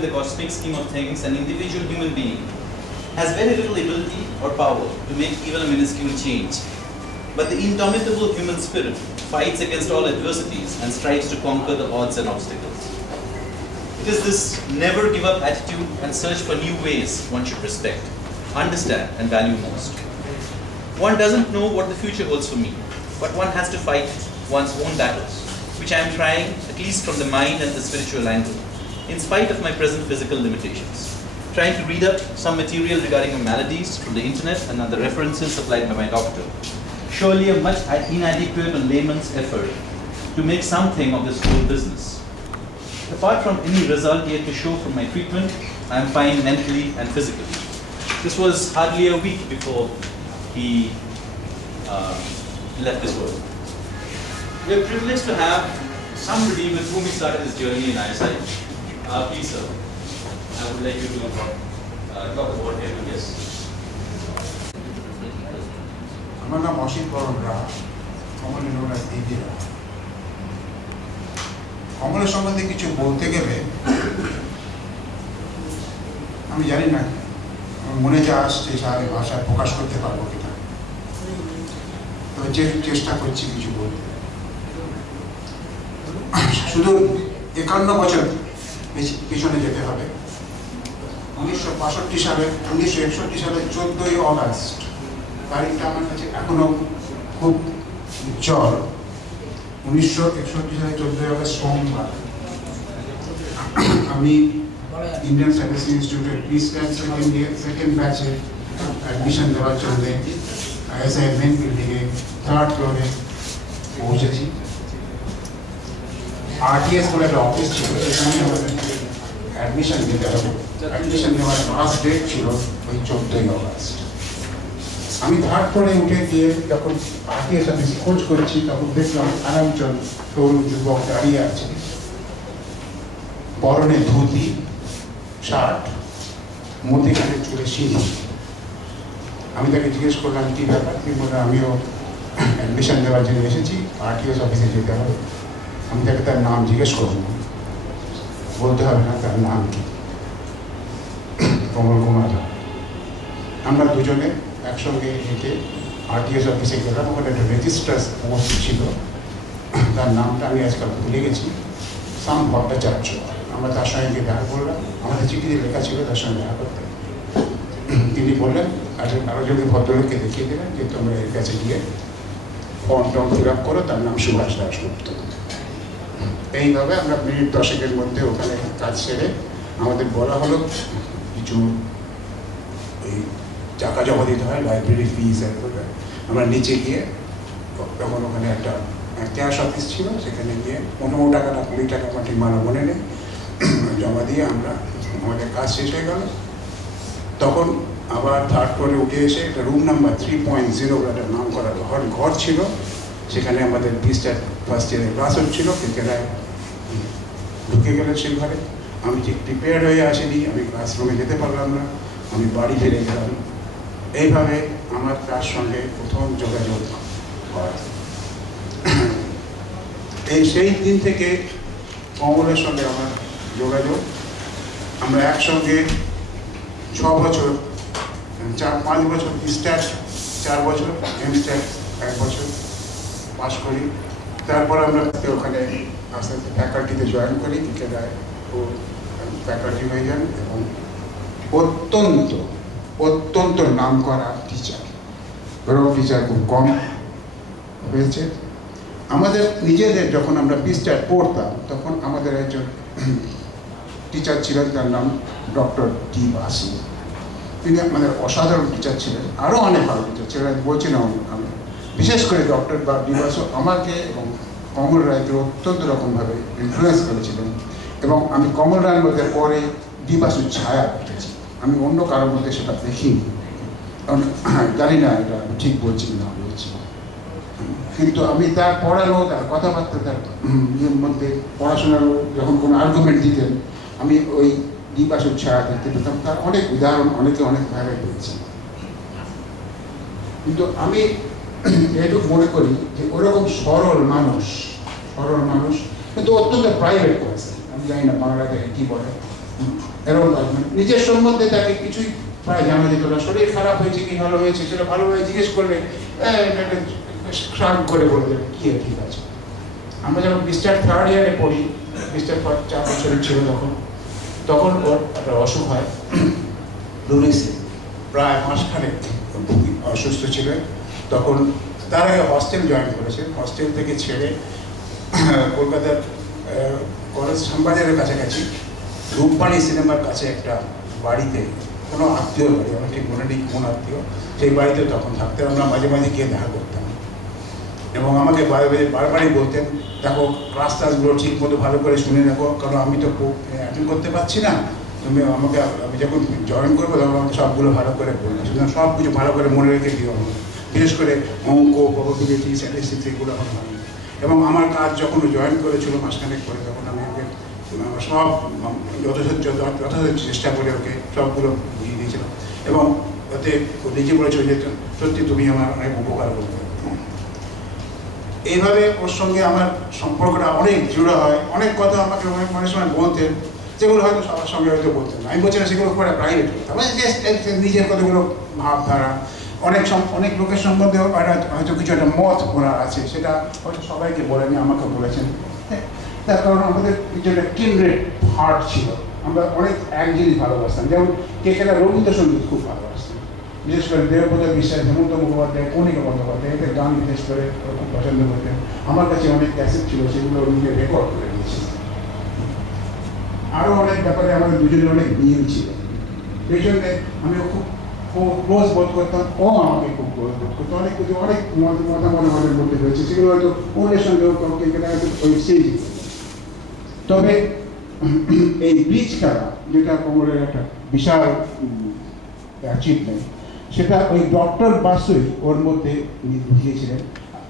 in the cosmic scheme of things, an individual human being has very little ability or power to make even a minuscule change. But the indomitable human spirit fights against all adversities and strives to conquer the odds and obstacles. It is this never give up attitude and search for new ways one should respect, understand and value most. One doesn't know what the future holds for me, but one has to fight one's own battles, which I am trying, at least from the mind and the spiritual angle, in spite of my present physical limitations. Trying to read up some material regarding my maladies from the internet and the references supplied by my doctor. Surely a much inadequate and layman's effort to make something of this whole business. Apart from any result yet to show from my treatment, I am fine mentally and physically. This was hardly a week before he left this world. We are privileged to have somebody with whom he started his journey in eyesight. Please, sir, I would like you to talk about him, yes. আমার নাম অসিত বরণ রায়, কমলে known as দিদি রায়। কমলের সম্বন্ধে কিছু বলতে গেলে আমি জানি না আমার মনে যা আসছে সারা ভাষায় প্রকাশ করতে পারবো কিনা, তবে চেষ্টা করছি কিছু বলতে। শুধু 51 বছর পিছনে যেতে হবে। 1961 সালে 14ই অগাস্ট তারিখটা আমার কাছে এখনো খুব উজ্জ্বল। 1961 সালে 14ই অগাস্ট সোমবার আমি ইন্ডিয়ান সার্ভিস ইনস্টিটিউটের পিস ক্যাম্প সেকেন্ড ব্যাচে অ্যাডমিশন দেওয়ার জন্য আইএসআই মেন বিল্ডিংয়ে 3rd ফ্লোরে পৌঁছেছি। আরটিএস বলে একটা অফিস ছিল, সেখানে আমাদের অ্যাডমিশন দিতে হবে। অ্যাডমিশন নেওয়ার লাস্ট ডেট ছিল ওই 14ই অগাস্ট। আমি 3rd ফ্লোরে উঠে গিয়ে যখন আরটিএস অফিস খোঁজ করছি তখন দেখলাম আরামচন্দ তরুণ যুবক দাঁড়িয়ে আছে, পরনে ধুতি শার্ট, মধ্যিখানে চুলে সিঁড়ি। আমি তাকে জিজ্ঞেস করলাম কি ব্যাপার, কি বলে আমিও অ্যাডমিশন দেওয়ার জন্য এসেছি, আরটিএস অফিসে যেতে হবে। আমি তাকে তার নাম জিজ্ঞেস করব, বলতে হবে না তার নাম কি, কমল কুমার। আমরা দুজনে একসঙ্গে হেঁটে আরটিএস অফিসে গেলাম। ওখানে একটা রেজিস্ট্রার পোস্ট ছিল, তার নামটা আমি আজকাল ভুলে গেছি, শ্যাম ভট্টাচার্য। আমরা তার সঙ্গে গিয়ে দেখা করলাম, আমাদের চিঠিতে লেখা ছিল তার সঙ্গে দেখা করতে। তিনি বললেন আরও যদি ভদ্রলোককে দেখিয়ে দেবেন যে তোমরা এর কাছে গিয়ে ফর্ম টর্ম ফিল আপ করো, তার নাম সুভাষ দাশগুপ্ত। এইভাবে আমরা মিনিট 10-এর মধ্যে ওখানে কাজ সেরে আমাদের বলা হলো কিছু ওই টাকা জমা দিতে হয়, লাইব্রেরি ফিস। আমরা নিচে গিয়ে তখন ওখানে একটা ক্যাশ অফিস ছিল, সেখানে গিয়ে 15 টাকা না 20 টাকা আমার ঠিক মনে নেই, জমা দিয়ে আমরা আমাদের কাজ শেষ হয়ে গেল। তখন আবার 3rd ফ্লোরে উঠে এসে একটা রুম নাম্বার 3.0 একটা নাম করা ঘর ছিল, সেখানে আমাদের ফার্স্ট ইয়ারের ক্লাস হচ্ছিল। ক্রিকেটায় ঢুকে গেলেন সেই ঘরে। আমি ঠিক প্রিপেয়ার হয়ে আসিনি, আমি ক্লাসরুমে যেতে পারলাম না, আমি বাড়ি ফিরে গেলাম। এইভাবে আমার তার সঙ্গে প্রথম যোগাযোগ হয়। সেই দিন থেকে কমলের সঙ্গে আমার যোগাযোগ। আমরা একসঙ্গে 6 বছর, 5 বছর স্ট্যাট, 4 বছর এমস্ট্যাট 1 বছর পাস করি। তারপর আমরা ওখানে আস্তে আস্তে ফ্যাকাল্টিতে জয়েন করি। ক্রিকেটায় ও ফ্যাকাল্টি হয়ে যান এবং অত্যন্ত নাম করা টিচার। ওরকম টিচার খুব কম হয়েছে। আমাদের নিজেদের যখন আমরা স্ট্যাট পড়তাম তখন আমাদের একজন টিচার ছিলেন, তার নাম ডক্টর ডি বাসু। তিনি আমাদের অসাধারণ টিচার ছিলেন, আরও অনেক ভালো টিচার ছিলেন, বলছি না আমি। বিশেষ করে ডক্টর ডি বাসু আমাকে এবং কমল রায়কে অত্যন্ত রকমভাবে ইনফ্লুয়েন্স করেছিলেন এবং আমি কমল রায়ের মধ্যে পরে ডি বাসুর ছায়া দেখেছি, আমি অন্য কারোর মধ্যে সেটা দেখিনি। কারণ জানি না এটা ঠিক বলছি না বলছি, কিন্তু আমি তার পড়ানো, তার কথাবার্তা, তার ইয়ের মধ্যে পড়াশোনার যখন কোনো আর্গুমেন্ট দিতেন আমি ওই ডি বাসুর ছায়া দেখতে পেতাম। তার অনেক উদাহরণ অনেকে অনেক ভাবে পেয়েছি। কিন্তু আমি এটুকু মনে করি যে ওরকম সরল মানুষ কিন্তু অত্যন্ত প্রাইভেট পার্সন, আমি জানি না বাংলাতে কি বলে, এরকম নিজের সম্বন্ধে তাকে কিছুই প্রায় জানা যেত না। শরীর খারাপ হয়েছে কি ভালো হয়েছে সেটা ভালোভাবে জিজ্ঞেস করলে শ্রাগ করে বলে দেবে কি ঠিক আছে। আমরা যখন মিস্টার থার্ড ইয়ারে পড়ি, মিস্টার 4 বছরের ছিল তখন ওর একটা অসুখ হয় লুরিসে, প্রায় মাসখানেক অসুস্থ ছিল। তখন তার আগে হস্টেল জয়েন করেছে, হস্টেল থেকে ছেড়ে কলকাতার কলেজ শ্যামবাজারের কাছাকাছি রূপবাণী সিনেমার কাছে একটা বাড়িতে, কোনো আত্মীয় বাড়ি, আমার ঠিক মনে নেই কোন আত্মীয়, সেই বাড়িতে তখন থাকতে আমরা মাঝে মাঝে গিয়ে দেখা করতাম। এবং আমাকে বারবারই বলতেন, দেখো ক্লাস টাসগুলো ঠিক মতো ভালো করে শুনে নেবো, কারণ আমি তো অ্যাটেন্ড করতে পারছি না, তুমি আমাকে, আমি যখন জয়েন করবো তখন আমাকে সবগুলো ভালো করে বলবে, সুতরাং সব কিছু ভালো করে মনে রেখে দিও, বিশেষ করে অঙ্ক, প্রবাবিলিটি, স্ট্যাটিস্টিক্স এগুলো আমার ভালো। এবং আমার কাজ যখন জয়েন করেছিল মাসখানেক করে, তখন আমি ওকে সব যথাযথ চেষ্টা করে ওকে সবগুলো বুঝিয়ে দিয়েছিলাম। এবং ওতে নিজে বলেছিল যে সত্যি তুমি আমার অনেক উপকার করবে। এইভাবে ওর সঙ্গে আমার সম্পর্কটা অনেক জুড়ে হয়। অনেক কথা আমাকে অনেক সময় বলতেন, যেগুলো হয়তো সবার সঙ্গে হয়তো বলতেন না, আমি বলছি না সেগুলো খুব একটা প্রাইভেট করতাম, নিজের কতগুলো ভাবধারা, অনেক লোকের সম্বন্ধে হয়তো কিছু একটা মত ওনার আছে, সেটা হয়তো সবাইকে বলেনি, আমাকে বলেছেন। তার কারণ আমাদের কিছু একটা কিনরেড হার্ট ছিল, আমরা অনেক এক জিনিস ভালোবাসতাম। যেমন কেকেরা রবীন্দ্রসঙ্গীত খুব ভালোবাসতাম, বিশেষ করে দেবব্রত বিশ্বাস, হেমন্ত মুখোপাধ্যায়, কণিকা বন্দ্যোপাধ্যায়, এদের গান বিশেষ করে খুব পছন্দ করতেন। আমার কাছে অনেক ক্যাসেট ছিল, সেগুলো নিজে রেকর্ড করে নিয়েছি। আরও অনেক ব্যাপারে আমাদের দুজনের অনেক মিল ছিল, এই জন্যে আমি খুব ক্লোজ বোধ করতাম, ও আমাকে খুব ক্লোজ বোধ করতো। অনেক কিছু অনেক মতামতের মধ্যে হয়েছে, সেগুলো হয়তো অন্যের সঙ্গেও কাউকে ওই সেই। তবে এই ব্রিজ খেলা, যেটা কোমরের একটা বিশাল অ্যাচিভমেন্ট, সেটা ওই ডক্টর বাসুই ওর মধ্যে বুঝিয়েছিলেন।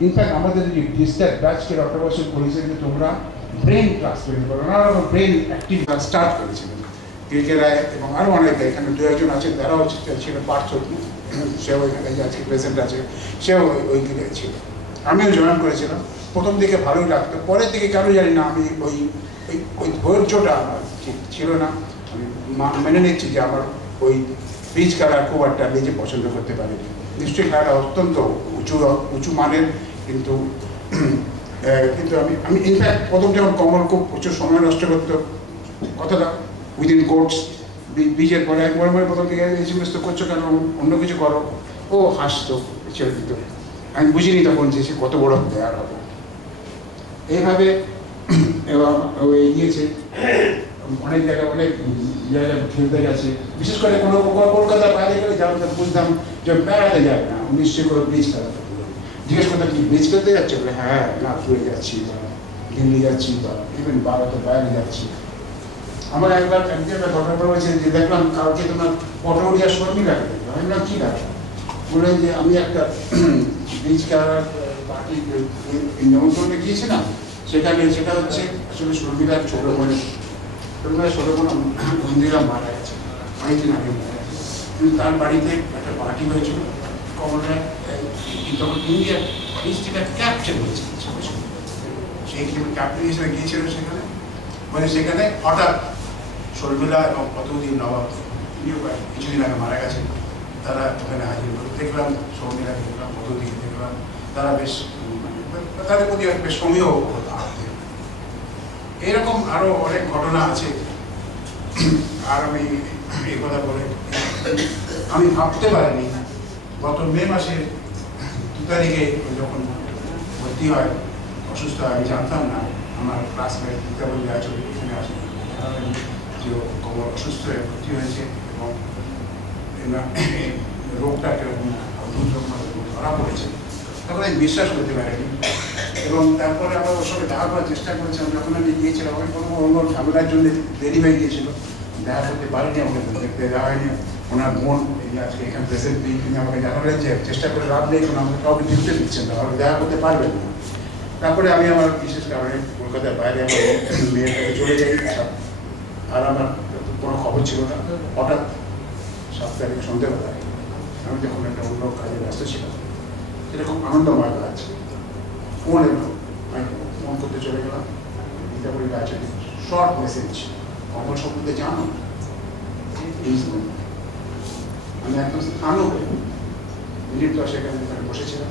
ইনফ্যাক্ট আমাদের যে ডিস্টার্ট ব্যাচকে ডক্টর বাসুই বলেছেন যে তোমরা ব্রেন ক্লাস তৈরি করো, নানা রকম ব্রেন অ্যাক্টিভ স্টার্ট করেছিলেন কে রায় এবং আরও অনেকে, এখানে 2-1জন আছেন, তারাও ছিল পার্থ, সেও এখানে আজকে প্রেজেন্ট আছে, সেও ওই ছিল। আমিও জয়েন করেছিলাম। প্রথম দিকে ভালোই লাগতো, পরের দিকে কেন জানি না আমি ওই ধৈর্যটা আমার ঠিক ছিল না। আমি মেনে নিচ্ছি যে আমার ওই ব্রিজ খেলা খুব একটা নিজে পছন্দ করতে পারিনি। নিশ্চয়ই খেলাটা অত্যন্ত উঁচু মানের, কিন্তু আমি ইনফ্যাক্ট প্রথম যখন কমল খুব প্রচুর সময় নষ্ট করতো, কথাটা উইদিন কোর্টস, ব্রিজের পরে একবার প্রথম দিকে এই জিনিস তো করছো কেন, অন্য কিছু করো, ও হাসতো, ছেড়ে দিত। আমি বুঝিনি তখন যে সে কত বড় প্লেয়ার হবে। এইভাবে এবং ও এগিয়েছে, অনেক জায়গায় অনেক জায়গায় খেলতে গেছে। বিশেষ করে কোনো কলকাতার বাইরে গেলে যেমন বুঝতাম যে বেড়াতে যায় না, নিশ্চয়ই করে ব্রিজ খেলাতে জিজ্ঞেস করতাম কি ব্রিজ খেলতে যাচ্ছে, বলে হ্যাঁ না ফুয়ে যাচ্ছি, বা দিল্লি যাচ্ছি, বা ইভেন ভারতের বাইরে যাচ্ছি। আমার একবার একটা ঘটনা হয়েছে যে দেখলাম কালকে তোমার পটৌরিয়া শর্মিলা দেখলাম, আমি বললাম কী দেখা, বললেন যে আমি একটা ব্রিজ খেলার পার্টি নিমন্ত্রণে গিয়েছিলাম, সেটা হচ্ছে আসলে শর্মিলার ছোট বোন, শর্মিলার ছোট বোন মন্দিরা মারা গেছে, অনেকদিন আগে মারা গেছে। কিন্তু তার বাড়িতে একটা পার্টি হয়েছিল, কমলরা তখন ইন্ডিয়ার হিস্ট্রিটা ক্যাপচার হয়েছে, সেই ক্যাপ্টেন হিসেবে গিয়েছিল সেখানে। মানে সেখানে হঠাৎ শর্মিলা এবং কতদিন নবাব কিছুদিন আগে মারা গেছে, তারা ওখানে হাজির করে দেখলাম, শর্মিলাকে দেখলাম, কতদিন দেখলাম, তারা বেশ তাদের প্রতি বেশ সমীহ এরকম আরো অনেক ঘটনা আছে। আর আমি এই কথা বলে আমি ভাবতে পারিনি গত মে মাসের 2 তারিখে যখন ভর্তি হয়, অসুস্থ হয়, আমি জানতাম না। আমার ক্লাসমেট গীতাবলী রায়চৌধুরী এখানে আসে, যে কমল অসুস্থ হয়ে ভর্তি হয়েছে এবং রোগটা কিরকম অদ্ভুত রকম ধরা পড়েছে, তখন আমি বিশ্বাস করতে পারিনি। এবং তারপরে আমরা ওর সঙ্গে দেখা করার চেষ্টা করেছিলাম, যখন আমি গিয়েছিলাম আমি কোনো অন্য ঝামেলার জন্য দেরি হয়ে গিয়েছিল, দেখা করতে পারিনি, আমাকে দেখতে দেওয়া হয়নি। ওনার বোন আজকে এখানে প্রেসেন্ট নেই, তিনি আমাকে জানালেন যে চেষ্টা করে লাভ নেই, কারণ আমাকে কাউকে ডিউটি দিচ্ছেন না, আমাকে দেখা করতে পারবেন না। তারপরে আমি আমার বিশেষ কারণে কলকাতার বাইরে আমার মেয়েটাকে চলে যাই, আর আমার কোনো খবর ছিল না। হঠাৎ 7 তারিখ সন্ধ্যেবেলায় আমি যখন একটা অন্য কাজে ব্যস্ত ছিলাম, এরকম আনন্দময় কাজ, ফোন এলো, আমি ফোন করতে চলে গেলাম, গীতাবলী রায়চৌধুরী, শর্ট মেসেজ, কমল সম্বন্ধে জানো, এই জীবন আমি একদম স্থানও হয়ে মিনিট 10 এখানে বসেছিলাম।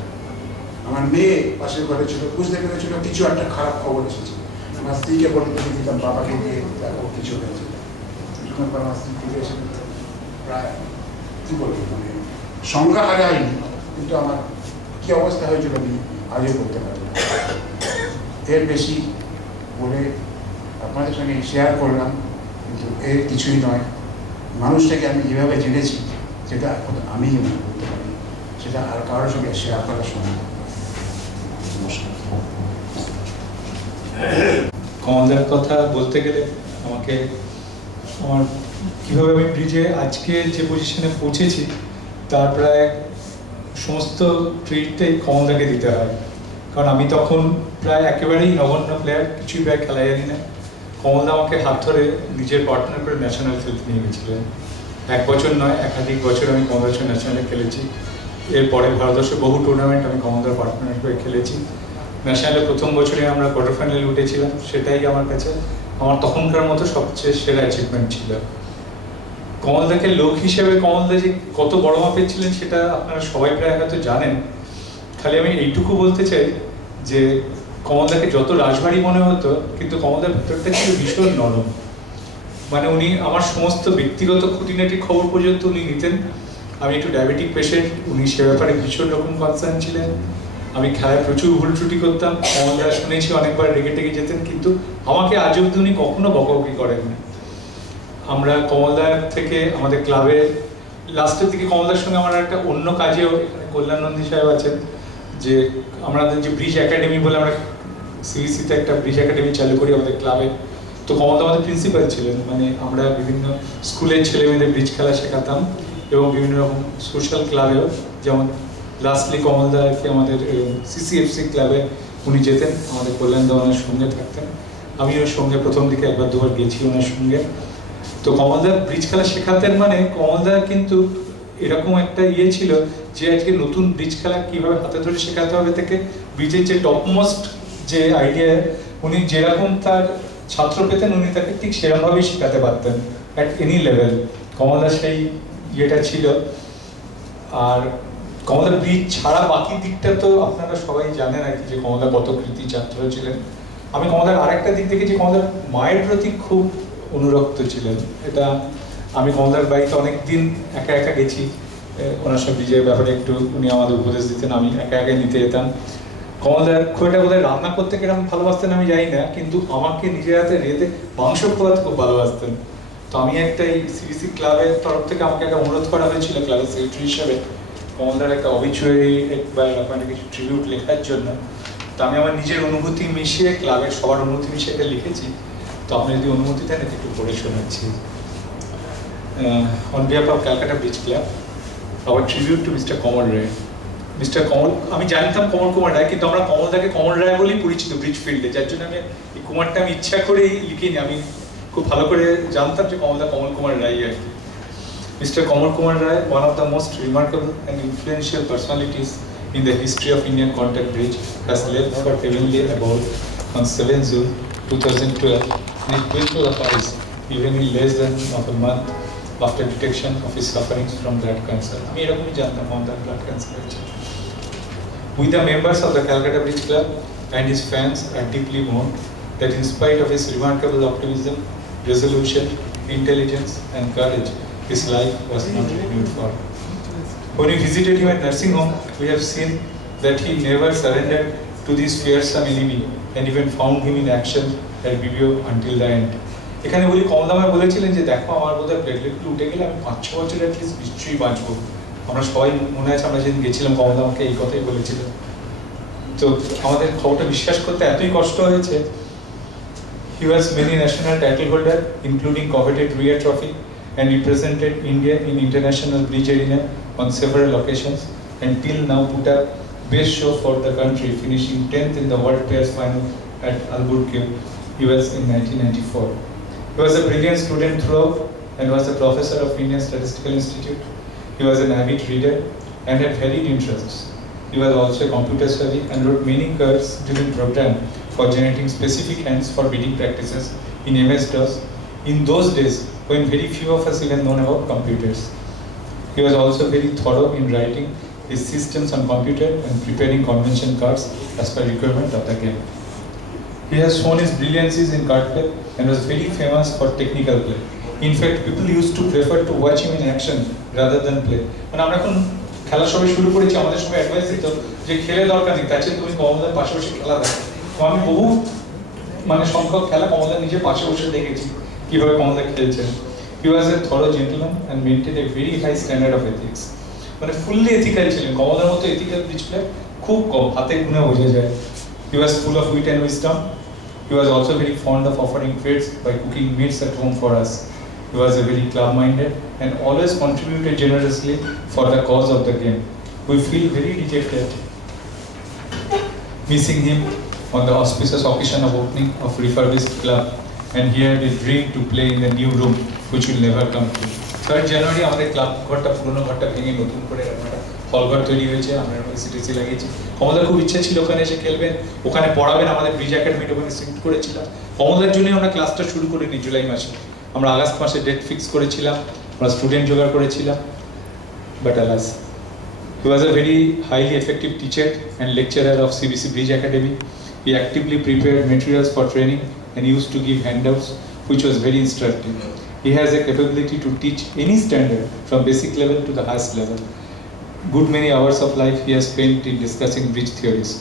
আমার মেয়ে পাশের ঘরে ছিল, বুঝতে পেরেছিল কিছু একটা খারাপ খবর এসেছে। আমার স্ত্রীকে বলতে দিতাম, বাবাকে দিয়ে দেখো কিছু হয়েছে। আমার স্ত্রী ফিরে এসে প্রায় কি বলবো মানে সংখ্যা হারে হয়নি, কিন্তু আমার কি অবস্থা হয়েছিল আমি আজও করতে পারি। এর বেশি বলে আপনাদের সঙ্গে শেয়ার করলাম, কিন্তু এর কিছুই নয়। মানুষটাকে আমি যেভাবে জেনেছি সেটা এখন আমিই মনে করতে পারি, সেটা আর কারোর সঙ্গে শেয়ার করার সময়। নমস্কার। কমলদার কথা বলতে গেলে আমাকে আমার কীভাবে আমি ব্রিজে আজকে যে পজিশনে পৌঁছেছি তার প্রায় সমস্ত ক্রেডিটটাই কমলদাকে দিতে হয়। কারণ আমি তখন প্রায় একেবারেই নগণ্য প্লেয়ার, কিছুই প্রায় খেলা জানি না। কমলদা আমাকে হাত ধরে নিজের পার্টনার করে ন্যাশনাল খেলতে নিয়ে গেছিলেন। 1 বছর নয়, একাধিক বছর আমি কমলদার সঙ্গে ন্যাশনালে খেলেছি। এরপরে ভারতবর্ষে বহু টুর্নামেন্ট আমি কমলদার পার্টনার হয়ে খেলেছি। ন্যাশনালে প্রথম বছরে আমরা কোয়ার্টার ফাইনালে উঠেছিলাম, সেটাই আমার কাছে আমার তখনকার মতো সবচেয়ে সেরা অ্যাচিভমেন্ট ছিল। কমলদাকে লোক হিসেবে কমলদা যে কত বড় মাপের ছিলেন সেটা আপনারা সবাই প্রায় হয়তো জানেন। খালি আমি এইটুকু বলতে চাই যে কমলদাকে যত রাজবাড়ি মনে হতো, কিন্তু কমলদার ভেতরটা ছিল ভীষণ নরম। মানে উনি আমার সমস্ত ব্যক্তিগত খুঁটিনাটি খবর পর্যন্ত উনি নিতেন। আমি একটু ডায়াবেটিক পেশেন্ট, উনি সে ব্যাপারে ভীষণ রকম কনসার্ন ছিলেন। আমি খেলায় প্রচুর ভুল ত্রুটি করতাম, কমলদা শুনেছি অনেকবার রেগে টেগে যেতেন, কিন্তু আমাকে আজ অব্দি উনি কখনো বকাবকি করেননি। আমরা কমলদার থেকে আমাদের ক্লাবে লাস্টের দিকে কমলদার সঙ্গে আমার একটা অন্য কাজেও, এখানে কল্যাণ নন্দী সাহেব আছেন, যে আমাদের যে ব্রিজ একাডেমি বলে আমরা সিবিসিতে একটা ব্রিজ একাডেমি চালু করি আমাদের ক্লাবে। তো কমলদা আমাদের প্রিন্সিপাল ছিলেন। মানে আমরা বিভিন্ন স্কুলের ছেলে মেয়েদের ব্রিজ খেলা শেখাতাম এবং বিভিন্ন রকম সোশ্যাল ক্লাবেও, যেমন লাস্টলি কমলদা আর কি আমাদের সিসিএফসি ক্লাবে উনি যেতেন, আমাদের কল্যাণদা ওনার সঙ্গে থাকতেন। আমি ওর সঙ্গে প্রথম দিকে 1-2 বার গেছি ওনার সঙ্গে। তো কমলদা ব্রিজ খেলা শেখাতেন, মানে কমলদা কিন্তু এরকম একটা ইয়ে ছিল যে আজকে নতুন ব্রিজ খেলা কিভাবে হাতে ধরে শেখাতে হবে থেকে ব্রিজের যে টপমোস্ট যে আইডিয়া, উনি যেরকম তার ছাত্র পেতেন উনি তাকে ঠিক সেরকমভাবেই শেখাতে পারতেন অ্যাট এনি লেভেল। কমলদা সেই ইয়েটা ছিল। আর কমলদা ব্রিজ ছাড়া বাকি দিকটা তো আপনারা সবাই জানেন আর কি, যে কমলদা কত কৃতি ছাত্র ছিলেন। আমি কমলদার আরেকটা দিক দেখেছি, কমলদার মায়ের প্রতি খুব অনুরক্ত ছিলেন। এটা আমি কমলদার বাড়িতে অনেকদিন একা একা গেছি, ওনার সব ব্রিজের ব্যাপারে একটু উনি আমাদের উপদেশ দিতেন, আমি একা একা নিতে যেতাম। কমলদার খুব একটা বোধহয় রান্না করতে কিরকম ভালোবাসতেন আমি জানি না, কিন্তু আমাকে নিজের হাতে রেঁধে মাংস খোয়াতে খুব ভালোবাসতেন। তো আমি একটা এই সিবিসি ক্লাবের তরফ থেকে আমাকে একটা অনুরোধ করা হয়েছিল ক্লাবের সেক্রেটারি হিসেবে কমলদার একটা অবিচুয়ারি বা এরকম একটা কিছু ট্রিবিউট লেখার জন্য। তো আমি আমার নিজের অনুভূতি মিশিয়ে, ক্লাবের সবার অনুভূতি মিশিয়ে এটা লিখেছি। তো আপনি যদি অনুমতি দেন একটু পড়ে শোনাচ্ছি। On behalf of Calcutta Bridge Club, our tribute to Mr. Kamal Ray. Mr. Kamal, আমি জানতাম কমল কুমার রায়, কিন্তু আমরা কমলদাকে কমল রায় বলেই পরিচিত ব্রিজ ফিল্ডে, যার জন্য আমি এই কুমারটা আমি ইচ্ছা করেই লিখিনি। আমি খুব ভালো করে জানতাম যে কমলদা কমল কুমার রায় আর কি। Mr. Kamal Kumar Rai, one of the most remarkable and influential personalities in the history of Indian contact bridge, has left for heavenly abode on 7 June 2012 in a twinkle of eyes, even in less than a month after detection of his sufferings from blood cancer. আমি এরকমই জানতাম কমলদার blood cancer হয়েছে। We the members of the Calcutta Bridge Club and his fans are deeply moved that in spite of his remarkable optimism, resolution, intelligence and courage, his life was not renewed for. When we visited him at nursing home, we have seen that he never surrendered to this fearsome enemy and even found him in action at BBO until the end. এখানে বলি কমলদা আমায় বলেছিলেন যে দেখো আমার বোধহয় প্লেটলেটগুলো উঠে গেলে আমি 5-6 বছর অ্যাটলিস্ট নিশ্চয়ই বাঁচবো। আমরা সবাই মনে আছে আমরা যেদিন গেছিলাম কমলদা আমাকে এই কথাই বলেছিল। তো আমাদের খবরটা বিশ্বাস করতে এতই কষ্ট হয়েছে। He was many national title holder including coveted Ria Trophy and represented India in international bridge arena on several occasions and till now put up best show for the country, finishing 10th in the World Pairs Final at Albuquerque, US in 1994. He was a brilliant student throughout and was a professor of Indian Statistical Institute. He was an avid reader and had varied interests. He was also computer savvy and wrote many curves-driven programs for generating specific hands for bidding practices in MS-DOS. In those days, when very few of us even known about computers. He was also very thorough in writing his systems on computer and preparing convention cards as per requirement of the game. He has shown his brilliances in card play and was very famous for technical play. In fact, people used to prefer to watch him in action rather than play. And আমরা এখন খেলা সবাই শুরু করেছি, আমাদের সময় advice দিত যে খেলে দরকার নেই, তার চেয়ে তুমি কমলদার পাশে বসে খেলা দেখো। তো আমি বহু সংখ্যক খেলা কমলদার নিজের পাশে বসে দেখেছি কিভাবে কমলদা খেলছেন। He was a thorough gentleman and maintained a very high standard of ethics. মানে ফুললি এথিক্যাল ছিলেন, কমলদার মতো এথিক্যাল ডিসপ্লে খুব কম, হাতে গুনে বোঝা যায়। He was full of wit and wisdom. He was also very fond of offering treats by cooking meals at home for us. He was a very club-minded and always contributed generously for the cause of the game. We feel very dejected missing him on the auspicious occasion of opening of refurbished club, and here we dream to play in the new room which will never come true. 3rd January আমাদের club ঘরটা পুরনো ঘরটা ভেঙে নতুন করে একটা হল ঘর তৈরি হয়েছে, আমরা সিটিসি লাগিয়েছি। কমলদার খুব ইচ্ছা ছিল ওখানে এসে খেলবেন, ওখানে পড়াবেন, আমাদের ব্রিজ একাডেমিটা ওখানে শিফট করেছিলাম। কমলদার জন্যই আমরা ক্লাসটা শুরু করিনি জুলাই মাসে, আমরা আগস্ট মাসে ডেট ফিক্স করেছিলাম, আমরা স্টুডেন্ট জোগাড় করেছিলাম, but alas. He was a very highly effective teacher and lecturer of CBC Bridge Academy. He actively prepared materials for training and used to give handouts, which was very instructive. He has a capability to teach any standard from basic level to the highest level. Good many hours of life he has spent in discussing bridge theories.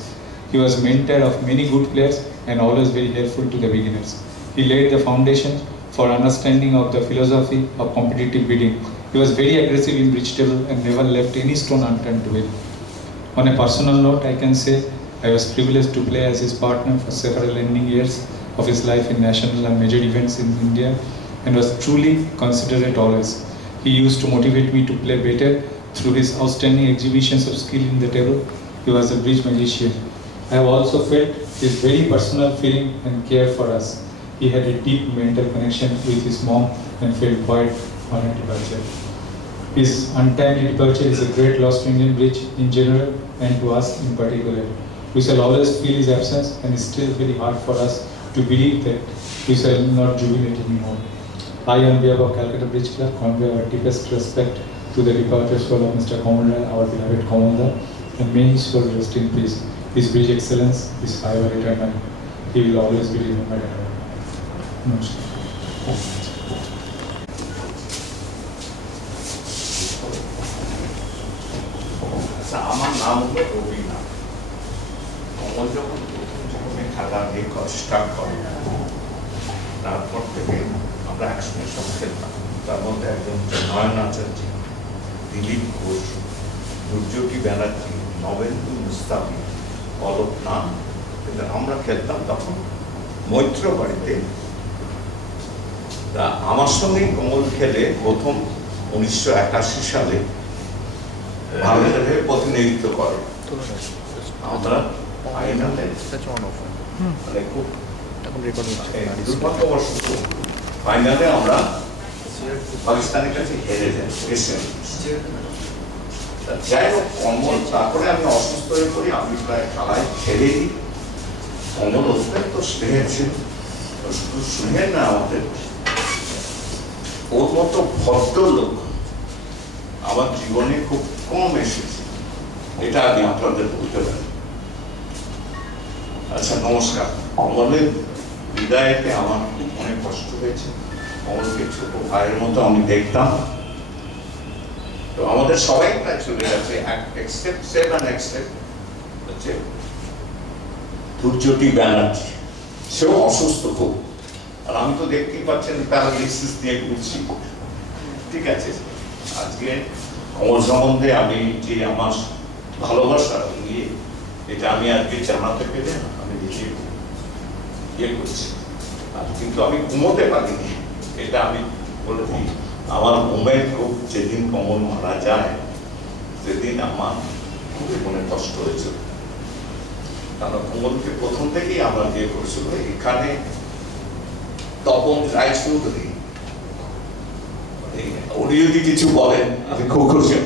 He was mentor of many good players and always very helpful to the beginners. He laid the foundation for understanding of the philosophy of competitive bidding. He was very aggressive in bridge table and never left any stone unturned to win. On a personal note, I can say I was privileged to play as his partner for several ending years of his life in national and major events in India, and was truly considerate always. He used to motivate me to play better through his outstanding exhibitions of skill in the table. He was a bridge magician. I have also felt his very personal feeling and care for us. He had a deep mental connection with his mom and felt quite on her departure. His untimely departure is a great loss to Indian bridge in general and to us in particular. We shall always feel his absence, and it's still very hard for us to believe that we shall not jubilate anymore. I, on behalf of Calcutta Bridge Club, convey our deepest respect to the departed soul of Mr. Komolda, our beloved Komolda, and may his soul rest in peace. His bridge excellence is forever eternal. He will always be remembered. Namaskar. আমার নাম হলো রবিনা। কমল যখন প্রথমে খেলা start করে, তারপর থেকে আমরা একসঙ্গে সব খেলতাম। তার মধ্যে একজন নয়ন আচার্য, দিলীপ ঘোষ, দুর্যোগী ব্যানার্জি, নবেন্দু মুস্তাফি, অলোক নাম, আমরা খেলতাম তখন মৈত্র বাড়িতে। তা আমার সঙ্গেই কমল খেলে প্রথম 1981 সালে ভারতের হয়ে প্রতিনিধিত্ব করে। আমরা ফাইনালে মানে খুব দুর্ভাগ্যবশত ফাইনালে আমরা পাকিস্তানের কাছে হেরে যাই। যাই হোক, কমল তারপরে আমি অসুস্থ হয়ে পড়ি, আমি প্রায় খেলায় ছেড়ে দিই। কমল অত্যন্ত স্নেহের ছিল, শুধু স্নেহের না, আমাদের ওর মতো ভদ্রলোক আমার জীবনে খুব কম এসেছে, এটা আমি আপনাদের বলতে পারি। আচ্ছা, নমস্কার। কমলের বিদায়তে আমার খুব অনেক কষ্ট হয়েছে। কমলকে ছোট ভাইয়ের মতো আমি দেখতাম। তো আমাদের সবাই প্রায় চলে গেছে, হচ্ছে দুর্যোগী ব্যানার্জি, সেও অসুস্থ খুব। আর আমি তো দেখতেই পাচ্ছেন প্যারালাইসিস দিয়ে ঘুরছি। ঠিক আছে, আজকে কমল সম্বন্ধে আমি যে আমার ভালোবাসা নিয়ে, এটা আমি আজকে জানাতে পেরে আমি নিজে ইয়ে করছি। আর কিন্তু আমি ঘুমোতে পারিনি, এটা আমি বলে দিই। আমার ঘুমের খুব, যেদিন কমল মারা যায় সেদিন আমার খুবই মনে কষ্ট হয়েছিল। কারণ কমলকে প্রথম থেকেই আমরা যে করেছিল, এখানে তপন রায়চৌধুরী, উনি যদি কিছু বলেন আমি খুব খুশি।